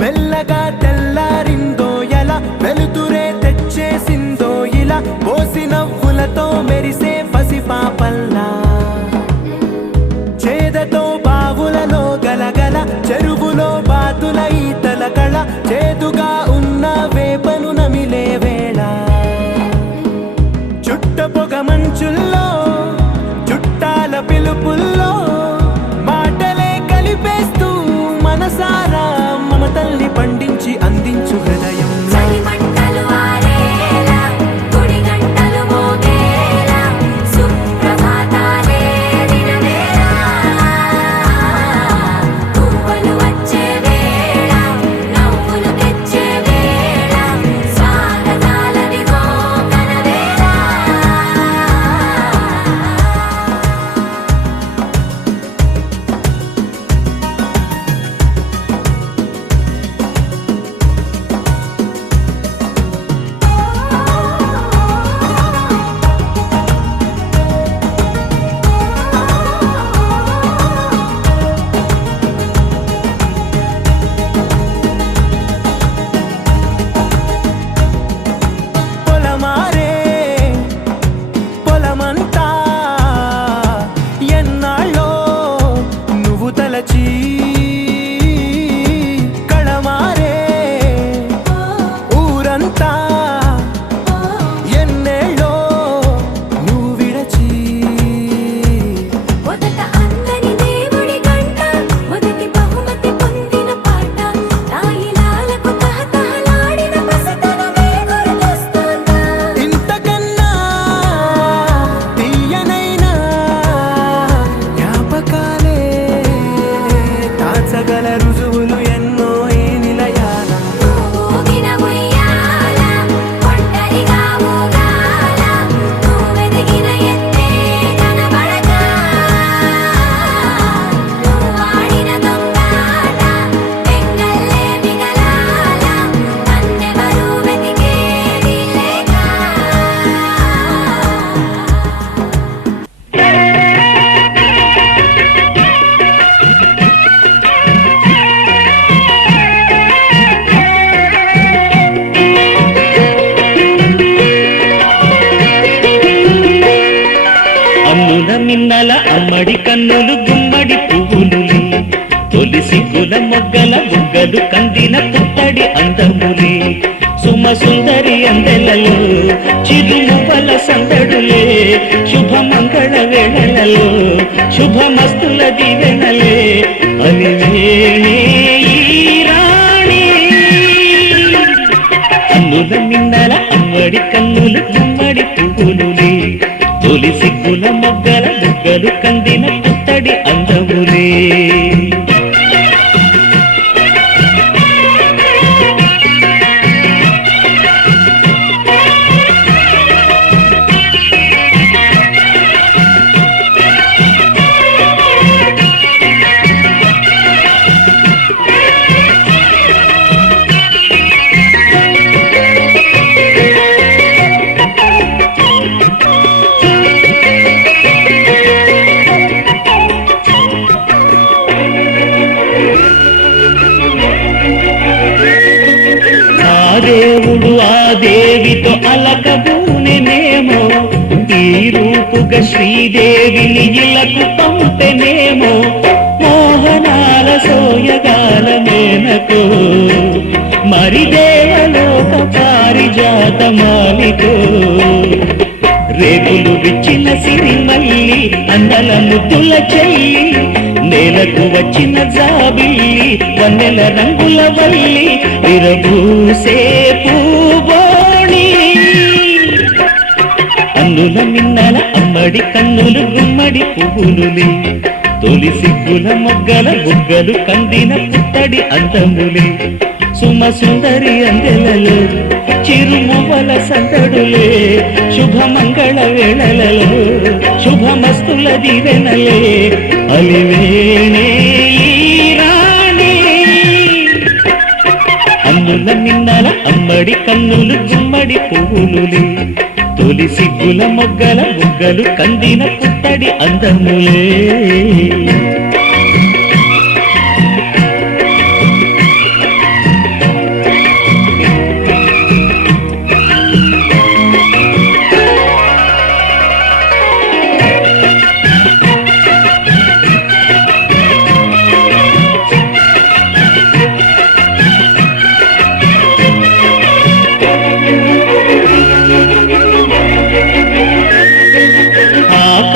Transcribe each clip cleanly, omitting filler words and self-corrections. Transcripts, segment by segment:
మెల్లగా తెల్లారిందో ఎలా వెలుతురే తెచ్చేసిందో ఇలా పోసి నవ్వులతో మెరిసే పసిపాపల్లా చేదతో బావులలో గలగల చెరువులో బాతుల ఈతల కళ చేదుగా ఉన్న వేపను నమిలే వేళ చుట్ట పొగ మంచుల్లో చుట్టాల పిలుపుల్లో మాటలే కలిపేస్తూ మనసారా మమతల్ని పండించి అందించు హృదయం కళమారే ఊరంతా ఎన్నేళ్ళో నువ్వు విడచి మొదట అందని దేవుడి గంట మొదటి బహుమతి పొందిన పాట తాయిలాలకు తహతహలాడిన పసితనమే గుర్తొస్తుందా ఇంతకన్నా తీయనైనా జ్ఞాపకాలే తాచగల రుజువులు ఎన్నో ఈ నిలయాల ఊగిన ఉయ్యాల ఒంటరిగా ఊగాల నువ్వెదిగిన ఎత్తే కనబడక నువ్వాడిన దొంగాట పెంగల్లే మిగలాల నన్నెవరూ వెతికేది లేక అమ్ముల మిన్నల అమ్మడి కన్నులు గుమ్మడి పువ్వులులే తొలి సిగ్గుల మొగ్గల బుగ్గలు కందిన పుట్టడి అందములే సుమ సుందరి అందెలలో చిరుమువ్వల సందడులే శుభమంగళ వేళలలో శుభమస్తుల దీవెనలే అలివేణి ఈ రాణి అన్నుల మిన్నల అమ్మడి కన్నులు గుమ్మడి పువ్వులులే తొలి సిగ్గుల మొగ్గల బుగ్గలు కందిన పుట్టడి అందములే దేవుడు ఆ దేవితో అలకబూనెనేమో ఈ రూపుగా శ్రీదేవిని ఇలకు పంపెనేమో మోహనాల సోయగాల మేనకో మరి దేవలోక పారిజాతమాలికో రేగులు విచ్చిన సిరిమల్లి అందల ముద్దుల చెల్లి నేలకు వచ్చిన జాబిల్లి వన్నెల రంగుల వల్లి విరబూసే పూబోణి అన్నుల మిన్నల అమ్మడి కన్నులు గుమ్మడి పువ్వులులే తొలి సిగ్గుల మొగ్గల బుగ్గలు కందిన పుట్టడి అందములే సుమ సుందరి అందెలలో చిరుమువల సందడులే శుభమంగళ వేళలలో శుభమస్తుల దివెనలే అలివేణే ఈ రాణి అన్నుల నిన్నల అమ్మడి కన్నులు గుమ్మడి పువ్వులులే తొలి సిగ్గుల మొగ్గల బుగ్గలు కందిన పుట్టడి అందములే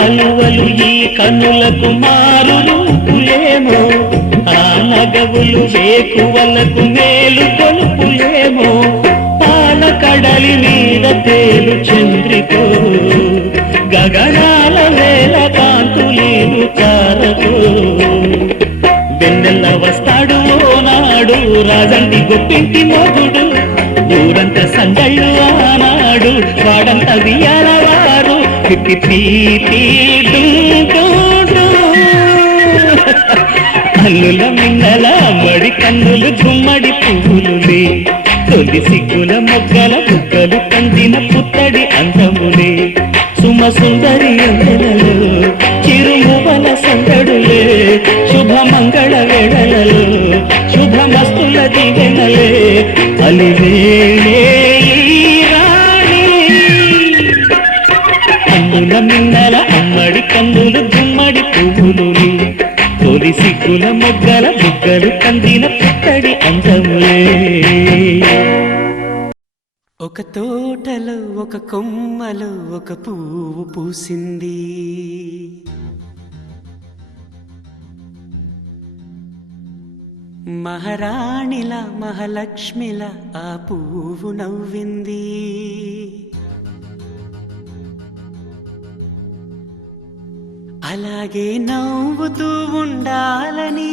కలువలు ఈ కన్నులకు మారు రూపులేమో ఆ నగవులు వేకువలకు మేలు కొలుపులేమో పాల కడలి మీద తేలు చంద్రికో గగనాల వేల కాంతులేను తారకో వెన్నెల్ల వస్తాడు ఓనాడు రాజంటి గొప్పింటి మొగుడు ఊరంత సందళ్ళు ఆనాడు వాడంత వియాలవారు అల్లుల మిన్నల మడి కన్నులు గుమ్మడి పువ్వులులే తొలి సిగ్గుల మొగ్గల బుగ్గలు కందిన పుత్తడి అందములే సుమ సుందరి అందెలలో చిరుమువల సందడులే శుభమంగళ వేళలలో శుభమస్తుల దివెనలే అలివేణే అన్నుల మిన్నల అమ్మడి కన్నులు గుమ్మడి పువ్వులు తొలి సిగ్గుల మొగ్గల బుగ్గలు కందిన పుట్టడి అందములే ఒక తోటలో ఒక కొమ్మలో ఒక పువ్వు పూసింది మహారాణిల మహాలక్ష్మిల ఆ పువ్వు నవ్వింది అలాగే నవ్వుతూ ఉండాలని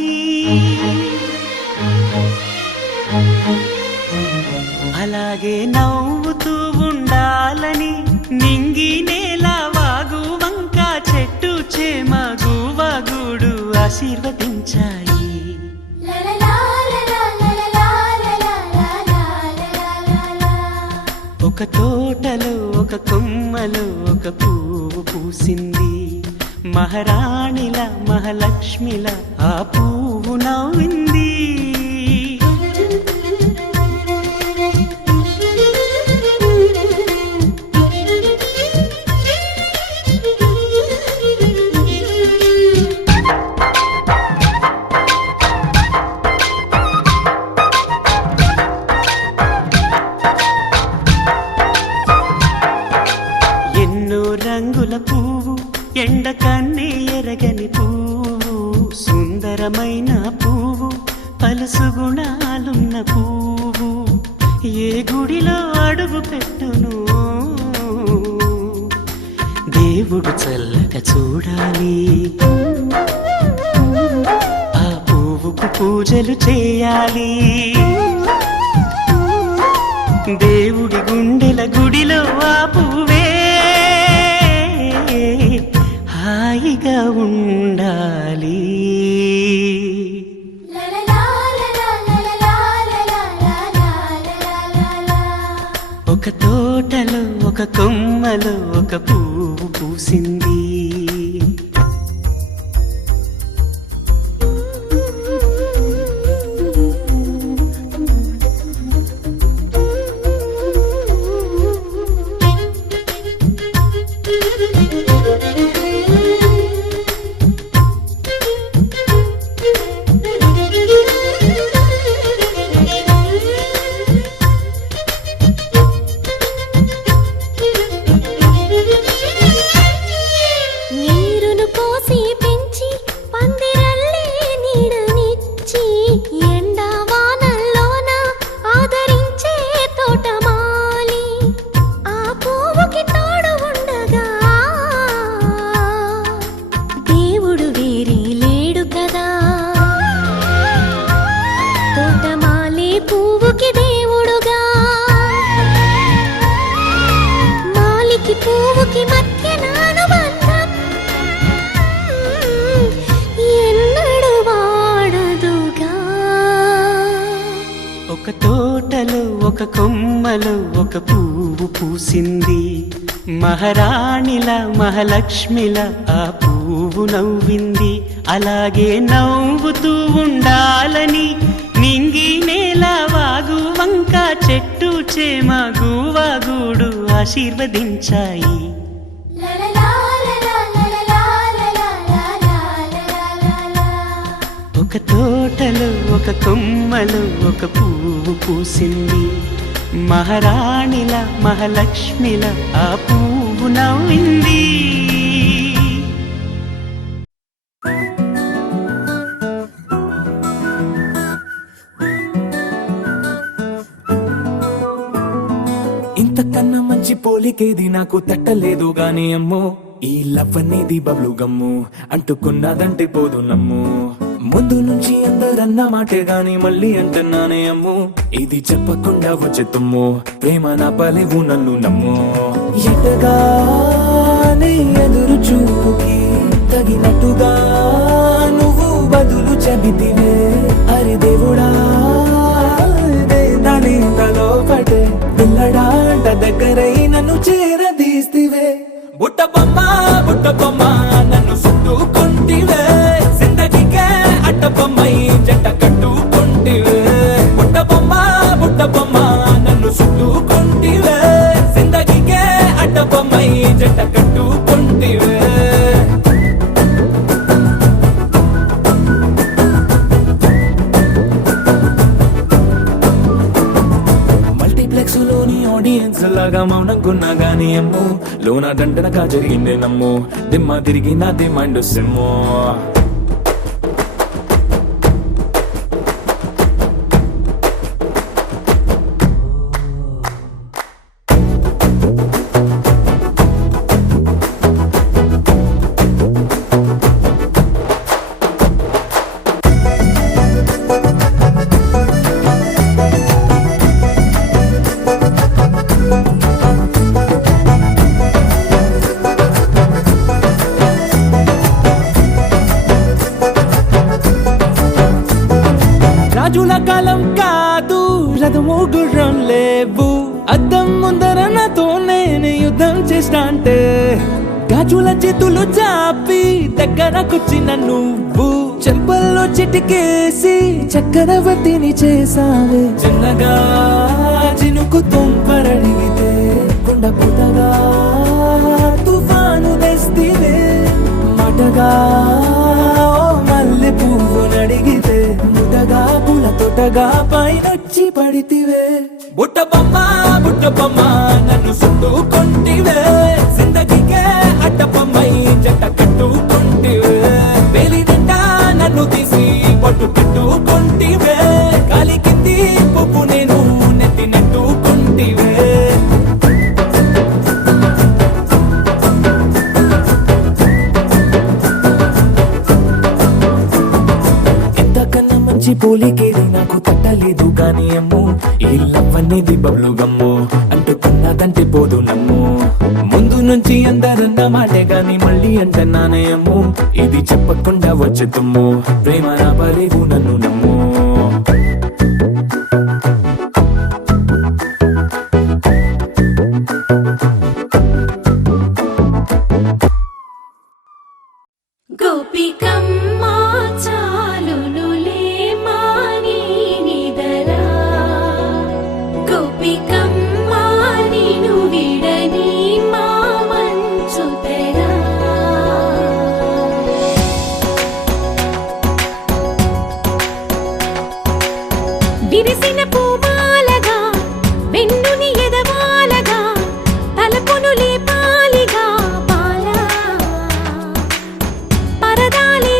అలాగే నవ్వుతూ ఉండాలని నింగి నేల వాగు వంక చెట్టు చేమ గువగుడు ఆశీర్వదించాయి ఒక తోటలో ఒక కొమ్మలో ఒక పువ్వు పూసింది మహారాణిల మహాలక్ష్మిల ఆ పువ్వు నవ్వింది ఎన్నో రంగుల పువ్వు ఎండ కన్నే ఎరగని పువ్వు సుందరమైన పువ్వు పలుసు గుణాలున్న పువ్వు ఏ గుడిలో అడుగు పెట్టును దేవుడు చల్లగా చూడాలి ఆ పువ్వుకు పూజలు చేయాలి దేవుడి గుండెల గుడిలో ఆ పువ్వే హాయిగా ఉండాలి ఒక తోటలో ఒక కొమ్మలో ఒక పువ్వు పూసింది ఒక కొమ్మలో ఒక పువ్వు పూసింది. మహారాణిల మహాలక్ష్మిల ఆ పువ్వు నవ్వింది. అలాగే నవ్వుతూ ఉండాలని నింగి నేల వాగు వంక చెట్టు చేమ గువ్వ గూడు ఆశీర్వదించాయి. ఒక తోటలో ఒక కొమ్మలో ఒక పువ్వు పూసింది. మహారాణిల మహాలక్ష్మిల ఆ పువ్వు నవ్వింది. ఇంతకన్నా మంచి పోలికేది నాకు తట్టలేదు గాని అమ్మో, ఈ లవ్ అనేది బబ్లు గమ్ము అంటుకున్నదంటే పోదు నమ్ము. ముందు నుంచి అందరన్న మాటే గాని మళ్ళీ అంటున్నానే అమ్ము, ఇది చెప్పకుండా వచ్చే తుమ్ము ప్రేమ నా పలేవు నన్ను నమ్ము. ఎటగానే ఎదురు చూకి తగినట్టుగా నువ్వు బదులు చెబితివే. అరే దేవుడా దాని తలో పడే పిల్లడాంట దగ్గరై నన్ను చేరదీస్తివే. బుట్ట బొమ్మ నన్ను చుట్టుకుంటివే. జిందగీకే అట్ట బొమ్మై జంట కట్టుకుంటివే. బుట్ట బొమ్మ నన్ను చుట్టుకుంటివే. జిందగీకే అట్ట బొమ్మై జంట కట్టుకుంటివే. మల్టీప్లెక్స్ లోని ఆడియన్స్ లాగా మౌనంకున్నా గానీ అమ్ము, లోన దండనగా జరిగిందే నమ్ము. దిమ్మ తిరిగి నాది మైండ్ సిమ్ము. రాజుల కాలం కాదు, రథము గుర్రం లేవు. అద్దం ముందర నాతో నేను యుద్ధం చేస్తా అంటే గాజుల చేతులు చాపి దగ్గరకొచ్చిన నువ్వు చెంపల్లో చిటికేసి చక్రవర్తిని చేసావే. చిన్నగా చినుకు తుంపరడిగితే కుండ పుటగా తుఫాను తెస్తివే. మాటగా మల్లె పువ్వు నడిగితే ముదగా పుల తొటగా పైనొచ్చి పడితివే. బుట్ట బొమ్మ నన్ను చుట్టుకుంటివే. జిందగీకే అట్ట బొమ్మై జంట కట్టుకుంటివే. వేలి నిండా నన్ను తీసి పట్టు కట్టుకుంటివే. కాలి కింది పువ్వు నేను నెత్తి నెట్టుకుంటివే. ఎంతకన్నా మంచి పోలికేది నాకు తట్టలేదు గాని అమ్ము, ఈ లవ్ అనేది బబ్లు గమ్ము అంటుకున్నదంటే పోదు నమ్ము. ముందు నుంచి అందరన్న మాటే గాని మళ్ళీ అంటున్నానే అమ్ము, ఇది చెప్పకుండా వచ్చే తుమ్ము ప్రేమ నా పలేవు నన్ను నమ్ము. గోపికమ్మా చాలునులే మాని నిదరా. గోపికమ్మా నిను విడని మా మంచు తెరా. విరిసిన పూమాలగా వెన్నుని ఎదవాలగా తలపును లేపాలిగా బాలా. పరదాలే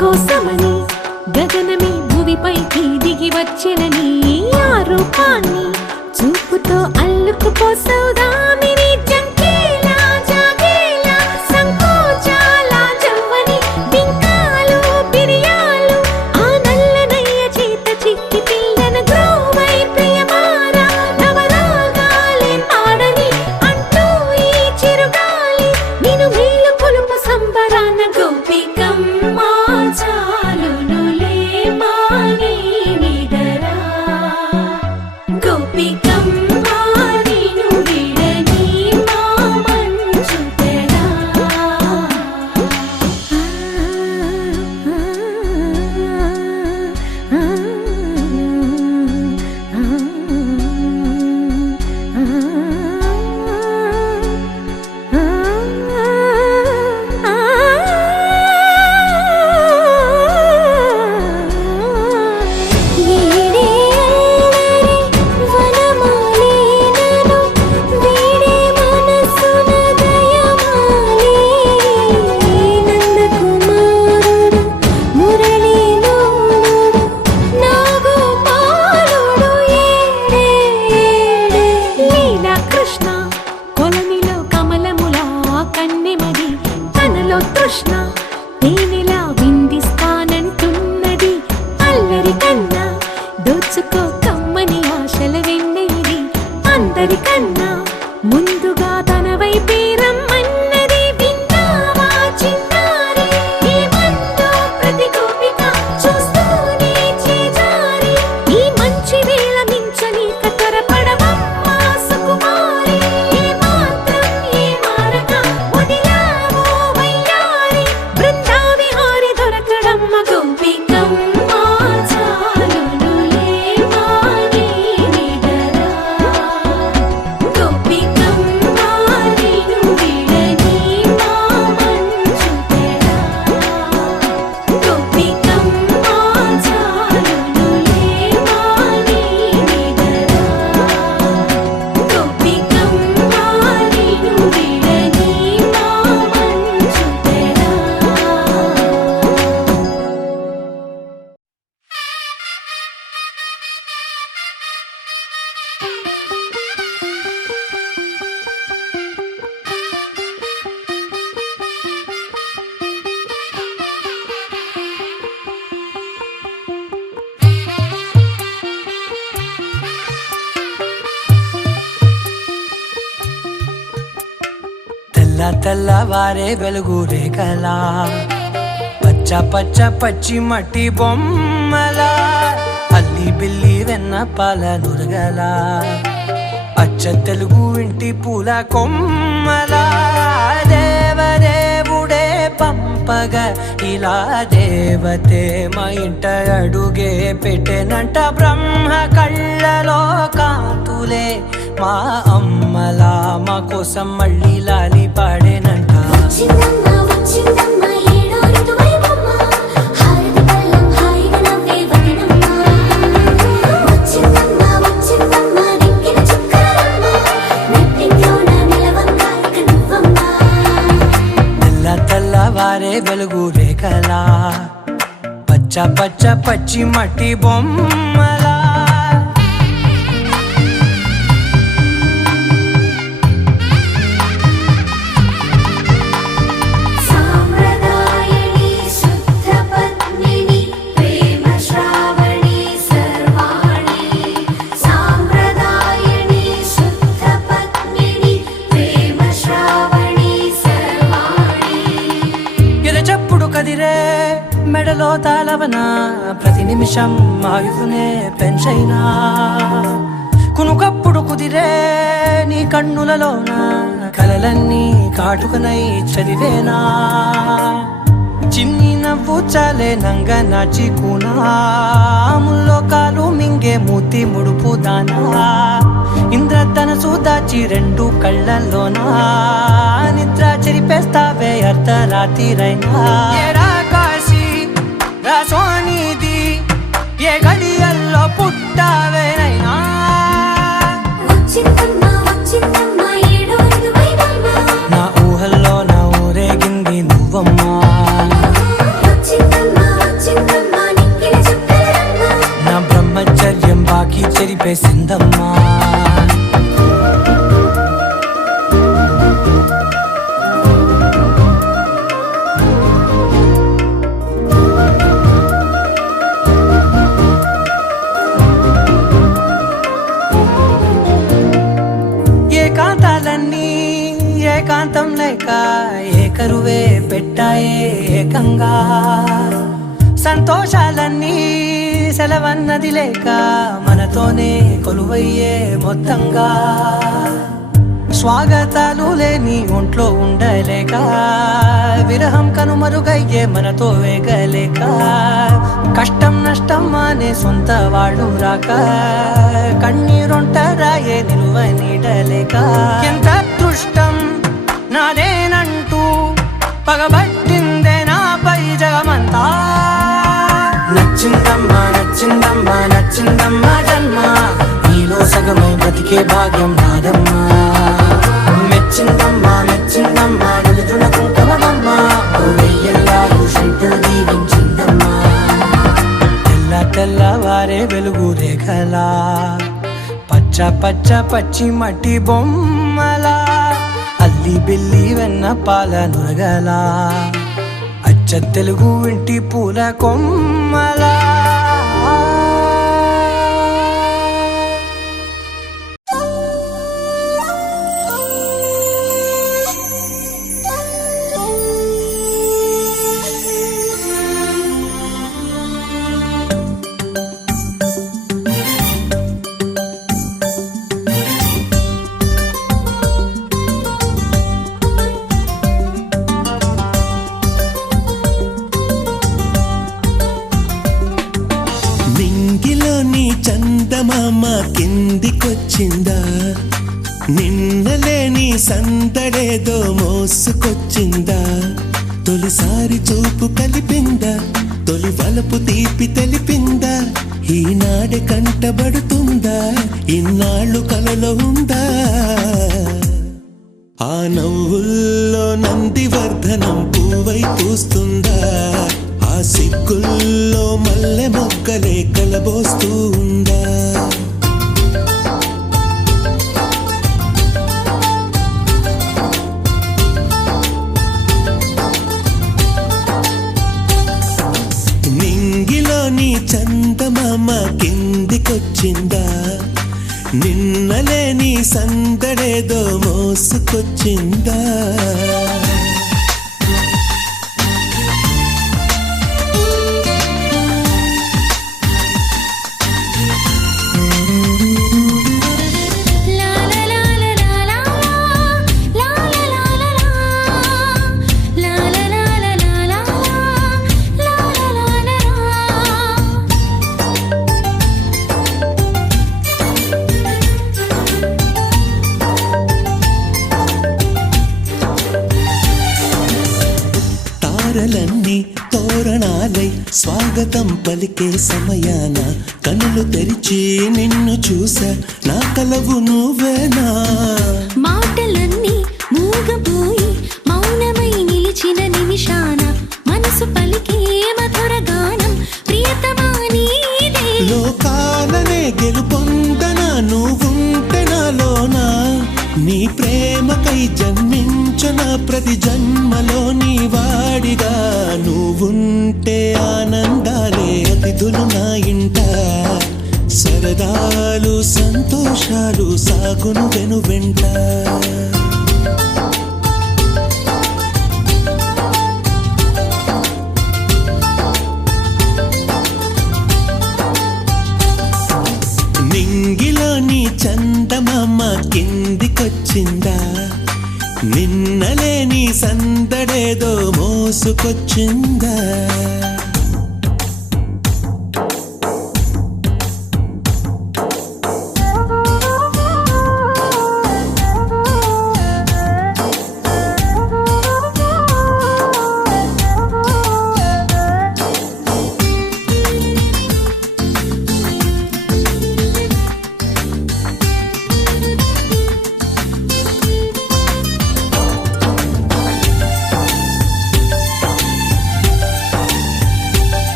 కోసమని గగనమే భూమిపైకి దిగి వచ్చెనని ఆ రూపాన్ని చూపుతో అల్లుకుపోసౌదామిని జంకేలా జాగేలా సంకోచాల జవ్వని బింకాలు బిరియాలు ఆ నల్లనయ్య చేత చిక్కి పిల్లన గ్రోవై ప్రియమారా నవరాగాలే పాడని అంటూ ఈ చిరుగాలి నిన్ను మేలు కొలుపు సంబరాన గోపికమ్మ చాలునులే మాని నిదరా గోపికమ్మ నిన్ను విడని మా మంచు తెరా తృష్ణ తేనెలా విందిస్తానంటున్నది అల్లరి కన్నా దోచుకో కమ్మని ఆశల వెన్నెది అందరికన్నా ముందుగా తన వైపే రమ్మన్నది విన్నావా చిన్నారి ఏమందో ప్రతి గోపిక చూస్తూనే చేజారి ఈ మంచి వేళ మించని కతరపడవమ్మ సుకుమారి ఏ మాత్రం ఏ మారక వదిలావో వయ్యారి బృందావిహారి దొరకడమ్మ గోపికమ్మ చాలునులే మాని నిదరా గోపికమ్మ నిన్ను విడని మా మంచు తెరా గోపికమ్మ చాలునులే మాని నిదరా గోపికమ్మ నిన్ను విడని మా మంచు తెరా తెల్ల తెల్లవారే వెలుగు రేఖలా పచ్చ పచ్చ పచ్చి మట్టి బొమ్మలా అల్లి బిల్లి వెన్న పాల నురగలా అచ్చ తెలుగు ఇంటి పూల కొమ్మలా దేవదేవుడే పంపగా ఇలా దేవతే మా ఇంట అడుగే పెట్టెనంట బ్రహ్మ కళ్ళలో కాంతులే మా అమ్మలా మా కోసం మళ్ళీ లాలి పాడేనంట వచ్చిందమ్మ వచ్చిందమ్మ ఏడో ఋతువైవమ్మ హారతి పళ్ళం హాయిగా నవ్వే వదనమ్మ వచ్చిందమ్మ వచ్చిందమ్మ నెక్కిన చుక్కలమ్మ నెట్టింట్లోన నిలవంగా ఇక నువ్వమ్మ తెల్ల తెల్లవారే వెలుగు రేఖలా పచ్చ పచ్చ పచ్చి మట్టి బొమ్మలా సాంప్రదాయని శుద్ధ పద్మిని ప్రేమ శ్రావణి సర్వాణి సాంప్రదాయని శుద్ధ పద్మిని ప్రేమ శ్రావణి సర్వాణి ఎరచప్పుడు కదిరే మెడలో తాళవన ప్రతి నిమిషం ఆయుధునే పెంచైనా కునుకప్పుడు కుదిరే నీ కన్నులలోన కలలన్నీ కాటుకనై చదివేనా చిన్ని నవ్వు చాలే నంగ నాచి కూనాముల్లో కాలు మింగే మూతి ముడుపు దానా ఇంద్రధనసు దాచి రెండు కళ్ళల్లోనా నిద్ర చెరిపేస్తావే అర్ధరాత్రిరైనా ఏరా కాశీ రా సోనిది ఏ గడియల్లో పుట్టావేనైనా వచ్చిందమ్మ వచ్చిందమ్మ ఏడో ఋతువైవమ్మ నా ఊహల్లో నా ఊరేగింది నువ్వమ్మా వచ్చిందమ్మ ఏకంగా సంతోషాలన్నీ సెలవన్నది లేక మనతోనే కొలువయ్యే మొత్తంగా స్వాగతాలు లేని ఒంట్లో ఉండలేక విరహం కనుమరుగయ్యే మనతో వేగలేక కష్టం నష్టం అనే సొంత వాళ్ళు రాక కన్నీరొంటరాయే నిలువ నీడలేక ఎంత అదృష్టం నాదేనంటూ పగబట్టిందే నాపై జగమంతా నచ్చిందమ్మా నచ్చిందమ్మా నచ్చిందమ్మా జన్మ నీలో సగమై బ్రతికే భాగ్యం నాదమ్మా మెచ్చిందమ్మా మెచ్చిందమ్మా నిలుతున్న కుంకుమమ్మా వెయ్యల్లాలు శిల్పులు దీవించిందమ్మా తెల్ల తెల్లవారే వెలుగు రేఖలా పచ్చ పచ్చ పచ్చి మట్టి బొమ్మలా అల్లి బిల్లి వెన్న పాల నురగలా అచ్చ తెలుగు ఇంటి పూల కొమ్మలా చందమామ కిందికొచ్చిందా నిన్నలేని సందడేదో మోసుకొచ్చిందా తొలిసారి చూపు కలిపిందా తొలి వలపు తీపి తెలిపిందా ఈనాడే కంటబడుతుందా ఇన్నాళ్ళు కలలో ఉందా ఆ నవ్వుల్లో నందివర్ధనం పూవై పూస్తుందా ఆ సిగ్గుల్లో మల్లె మొగ్గలే కలబోస్తూ ఉందా నింగిలోని చందమామ కిందికొచ్చిందా నిన్నలేని సందడేదో మోసుకొచ్చిందా తారలన్నీ తోరణాలై స్వాగతం పలికే సమయాన కనులు తెరిచి నిన్ను చూసా నా కలవు నువ్వేనా మాటలన్నీ మూగపోయి మౌనమై నిలిచిన నిమిషాన మనసు పలికే మధుర గానం ప్రియతమా నీదే లోకాలనే గెలుపొందనా నువ్వుంటే నాలోనా నీ ప్రేమకై జన్మించిన ప్రతి జన్మలో నీ వాడిగా నువ్వుంటే ఆనందాలే అతిథులు నా ఇంట సరదాలు సంతోషాలు సాగును వెను వెంట నింగిలోని చందమామ కిందికొచ్చిందా నిన్నలేని సందడేదో మోసుకొచ్చిందా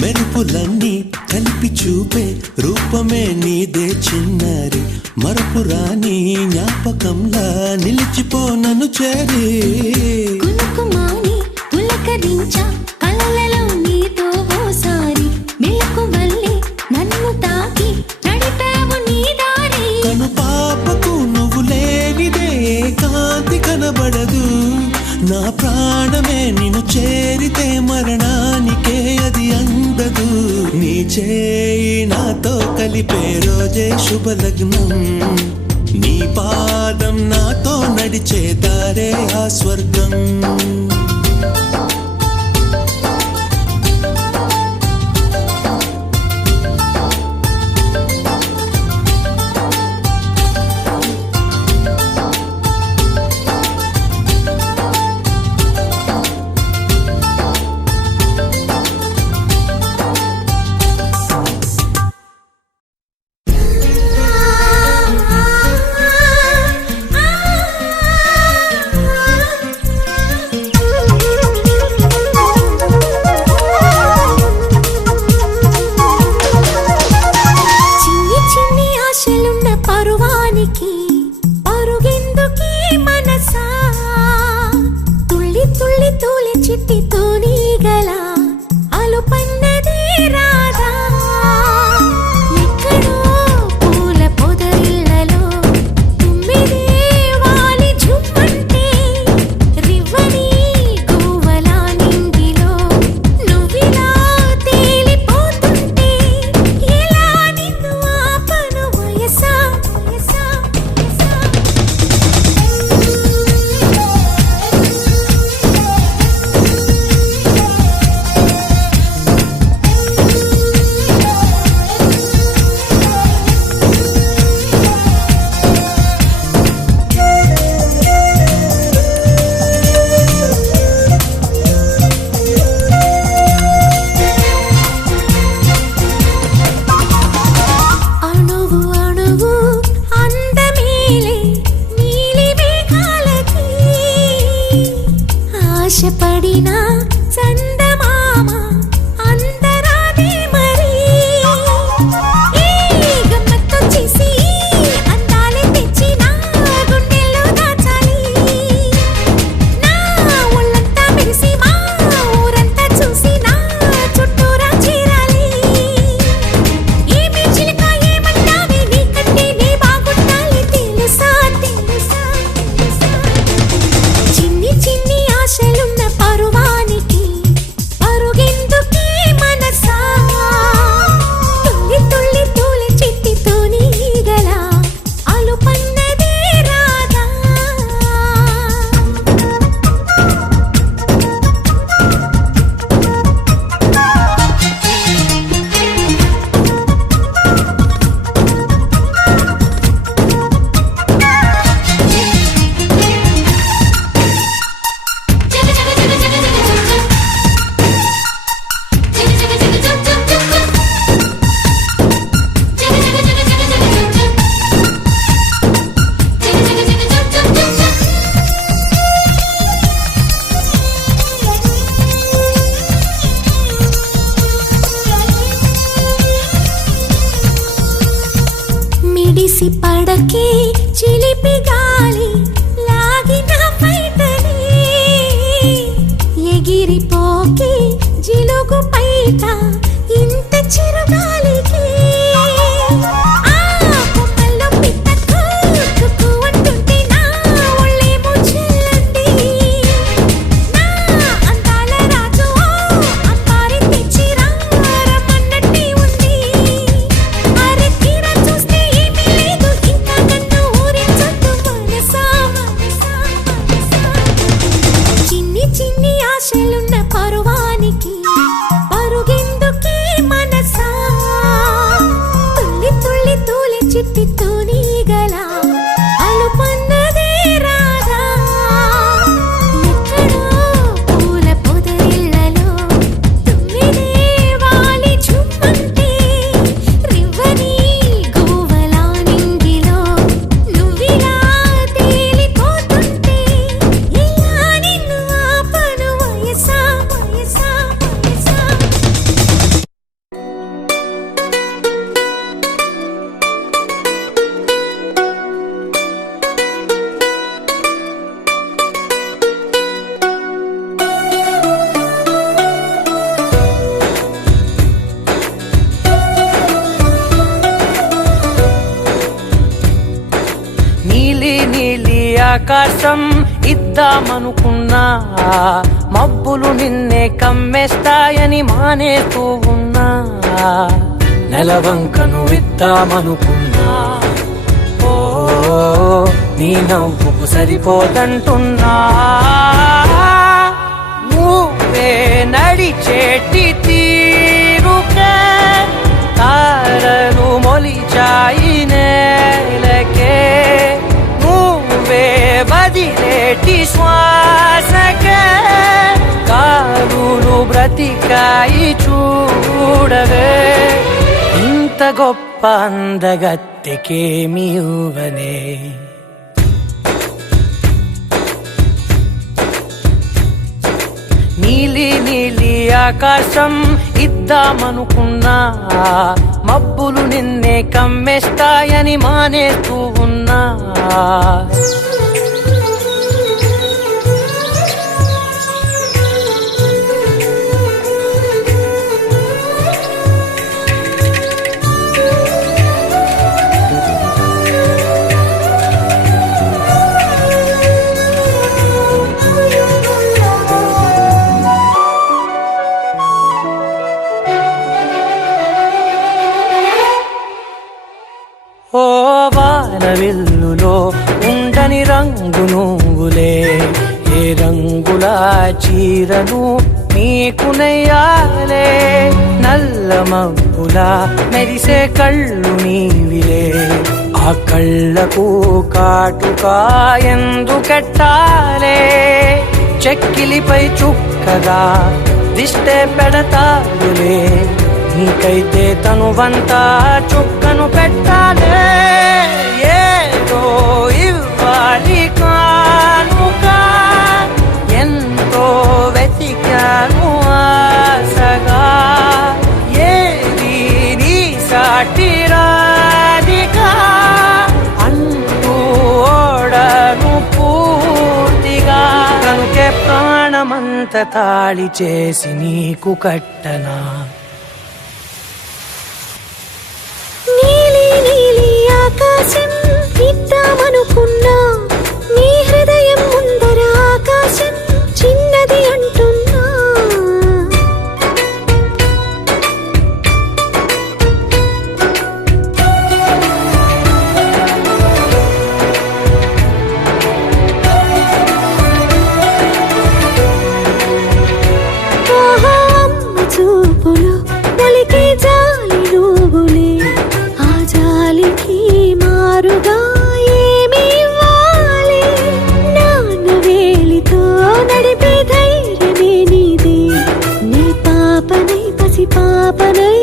మెరుపులన్నీ కలిపి చూపే రూపమే నీదే చిన్నారి మరపురాని జ్ఞాపకంలా నిలిచిపోనను చేరి కునుకుమాని పులకరించా కలలలో నీతో ఓసారి మెలకు వల్లే నన్ను తాకి నడిపావు నీ దారి కను పాపకు నా ప్రాణమే నిన్ను చేరితే మరణానికే అది అందదు. నీ చేయి నాతో కలిపే రోజే శుభలగ్నం. నీ పాదం నాతో నడిచే దారే ఆ స్వర్గం. ఎగిసి పడకే చిలిపి గాలి లాగిన పైటని ఎగిరిపోకే జిలుగు పైట ఇంత చిరుగాలికి ఆకాశం ఇద్దామనుకున్నా మబ్బులు నిన్నే కమ్మేస్తాయని మానేస్తూ ఉన్నా నెలవంకను ఇద్దామనుకున్నా ఓ నీ నవ్వుకు సరిపోదంటున్నా నువ్వే నడిచేటి తీరుకే తారలు మొలిచాయి నేలకే నువ్వే వదిలేటి శ్వాసకే కారులు బ్రతికాయి చూడవే ఇంత గొప్ప అందగత్తెకేమి ఇవ్వనే నీలి నీలి ఆకాశం ఇద్దామనుకున్నా మబ్బులు నిన్నే కమ్మేస్తాయని మానేస్తూ ఉన్నా ఓ వానవిల్లులో ఉండని రంగు నువ్వులే ఏ రంగుల చీరను నీకు నెయ్యాలే నల్ల మబ్బులా మెరిసే కళ్ళు నీవిలే ఆ కళ్ళకు కాటుకా ఎందుకెట్టాలే చెక్కిలిపై చుక్కగా దిష్టే పెడతాడులే నీకైతే తనువంతా చుక్కను పెట్టాలే ఏదో ఇవ్వాలి కానుక ఎంతో వెతికాను ఆశగా ఏది నీ సాటి రాధికా అంటూ ఓడను పూర్తిగా కనుకే ప్రాణమంత తాళి చేసి నీకు కట్టనా ఆకాశం ఇద్దామనుకున్నా నీ హృదయం ముందర ఆకాశం చిన్నది అంటున్నా ఆహా అమ్మ చూపులు ఒలికే జాలి నువ్వులే ఆ జాలికి మారుగా ఏమి ఇవ్వాలి నాన్న వేలితో నడిపే ధైర్యమే నీదే నీ పాపనై పసి పాపనై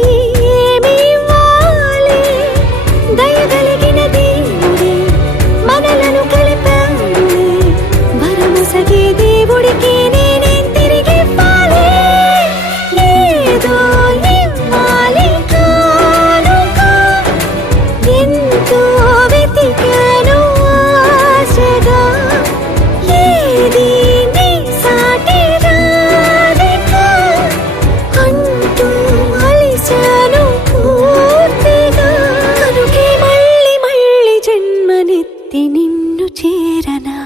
ఏమి ఇవ్వాలి దయగలిగిన దేవుడే మనలను కలిపాడులే వరముసగే దేవుడికి నేనేం తిరిగి ఇవ్వాలి ఏదో ఇవ్వాలి కానుక ఎంతో వెతికాను ఆశగా ఏది నీ సాటి రాధిక అంటూ అలిశాను పూర్తిగా కనుకే మళ్ళీ మళ్ళీ జన్మనెత్తి నిన్ను చేరనా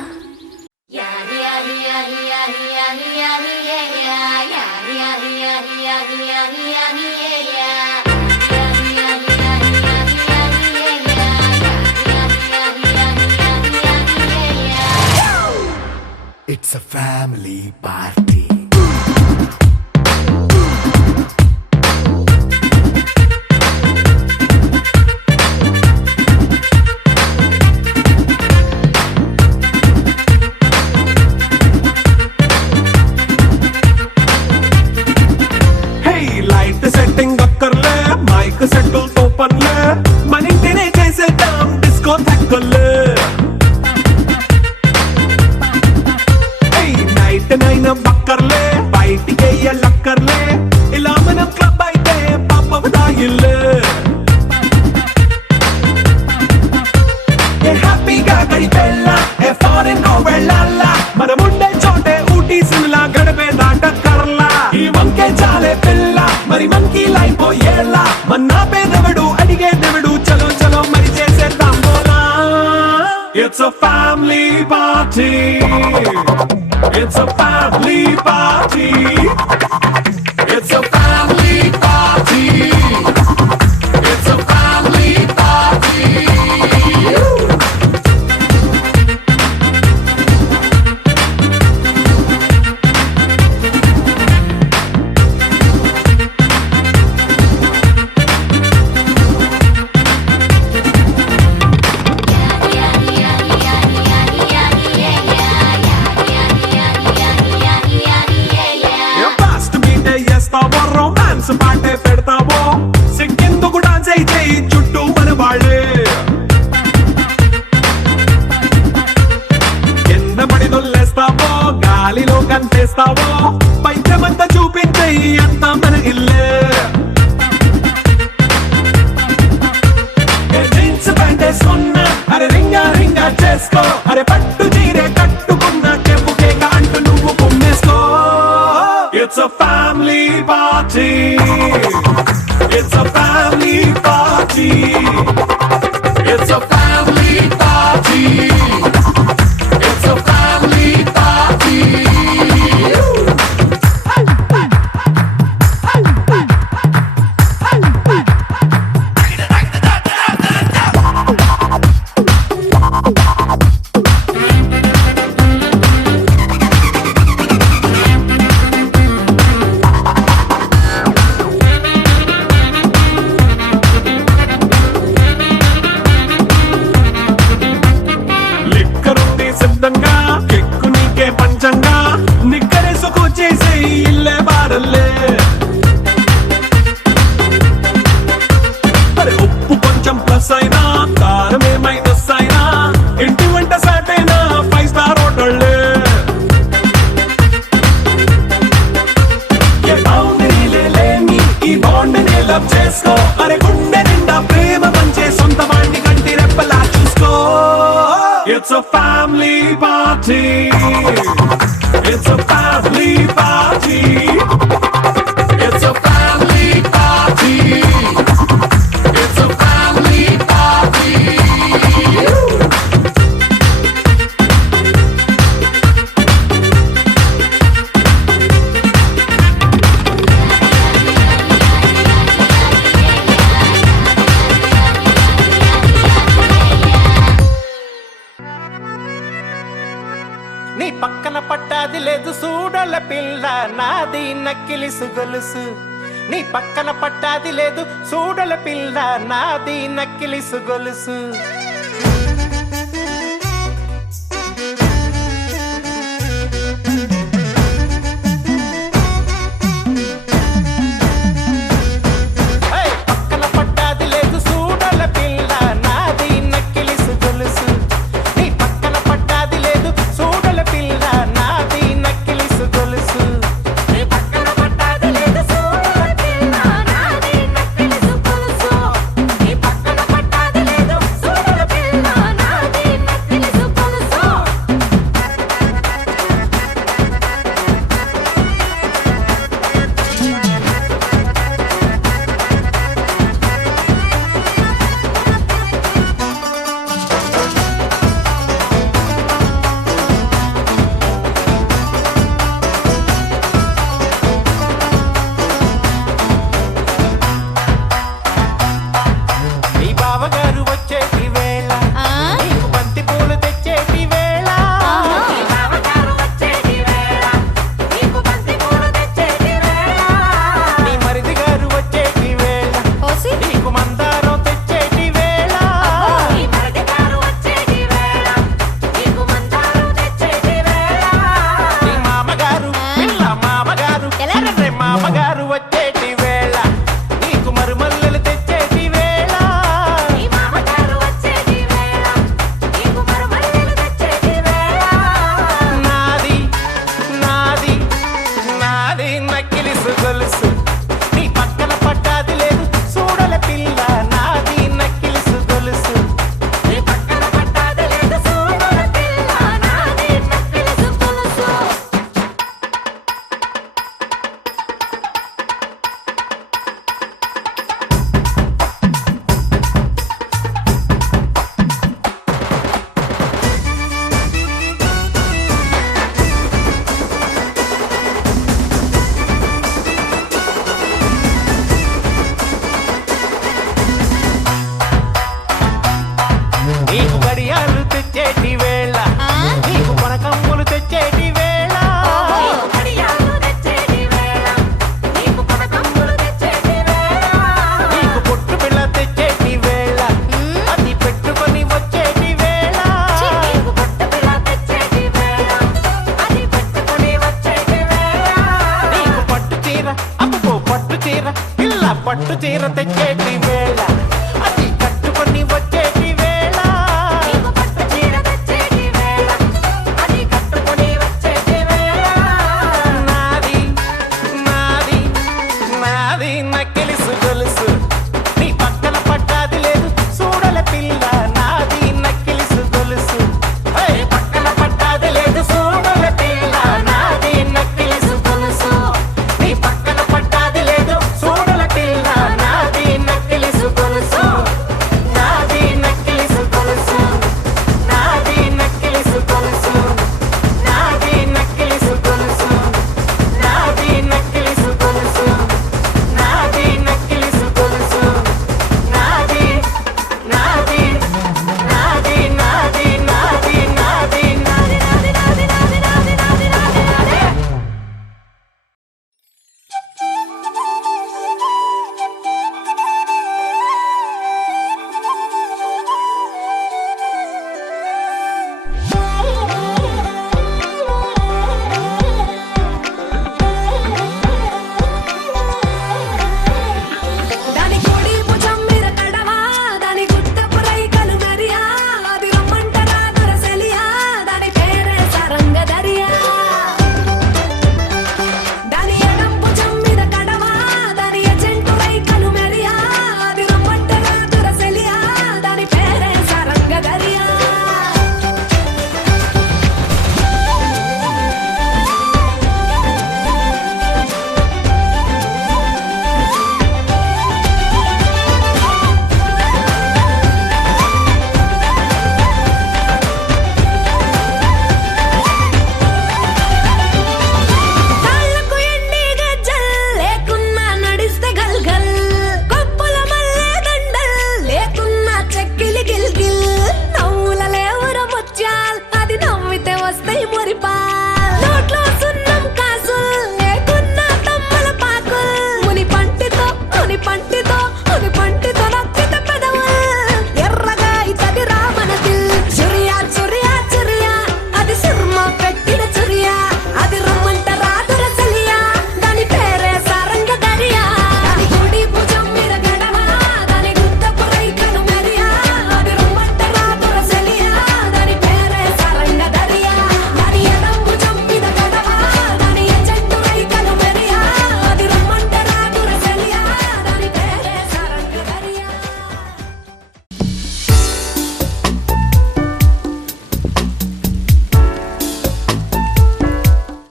It's a family party. Hey, light setting అక్కర్లే మైక్ సెట్టుల్ తో పనిలే మన ఇంటినే చేసేద్దాం డిస్కో థక్కర్లే నైట్ నైన్ బక్కర్లే family party. It's a family party. It's a family party. It's a family party. Fast మీటే చేస్తావో రొమాన్స్ పాటే పెడతావో సిగ్గెందుకు డాన్స్ అయితే చుట్టూ మన వాళ్ళే కింద పడి దొల్లేస్తావో గాలిలో కనిపిస్తావో పైచమంతా చూపించే అంత మన ఇల్లే జీన్స్ ప్యాంటేసుకున్నా అరే రింగా రింగా చేసుకో అరే పట్టు చీరే కట్టుకున్న చెప్పుకే కాంటూ నువ్వు కుమ్మేసుకో. It's a family party. It's a family party. It's a family party. It's a family party. లిక్కరుంది సిద్ధంగా కిక్కు నీకే పంచంగా నిక్కరేసుకు చేసే ఇల్లే బారల్లే అరే ఉప్పు కొంచెం ప్లస్ అయినా కారమే మైనస్ అయినా ఇంటి వంట సాట్ అయినా 5 స్టార్ హోటళ్ళే ఏ బౌండరీ లేని ఈ బాండ్ ని లవ్ చేసుకో అరే గుండె నిండా ప్రేమ పంచే సొంత వాణ్ణి కంటి రెప్పలా చూసుకో. It's a family party. It's a family party. It's a family party. It's a family party. నీ పక్కన పట్టాది లేదు సూడల పిల్ల నాది నక్కిలిసు గొలుసు నీ పక్కన పట్టాది లేదు సూడల పిల్ల నాది నక్కిలిసు గొలుసు ఏయ్, పక్కన పట్టాది లేదు సూడల పిల్ల నాది నక్కిలిసు గొలుసు నీ పక్కన పట్టాది లేదు సూడల పిల్ల నాది నక్కిలిసు గొలుసు నీ పక్కన పట్టాది లేదు సూడల పిల్ల నాది నక్కిలిసు గొలుసు నీ పక్కన పట్టాది లేదు సూడల చీర తెచ్చేటి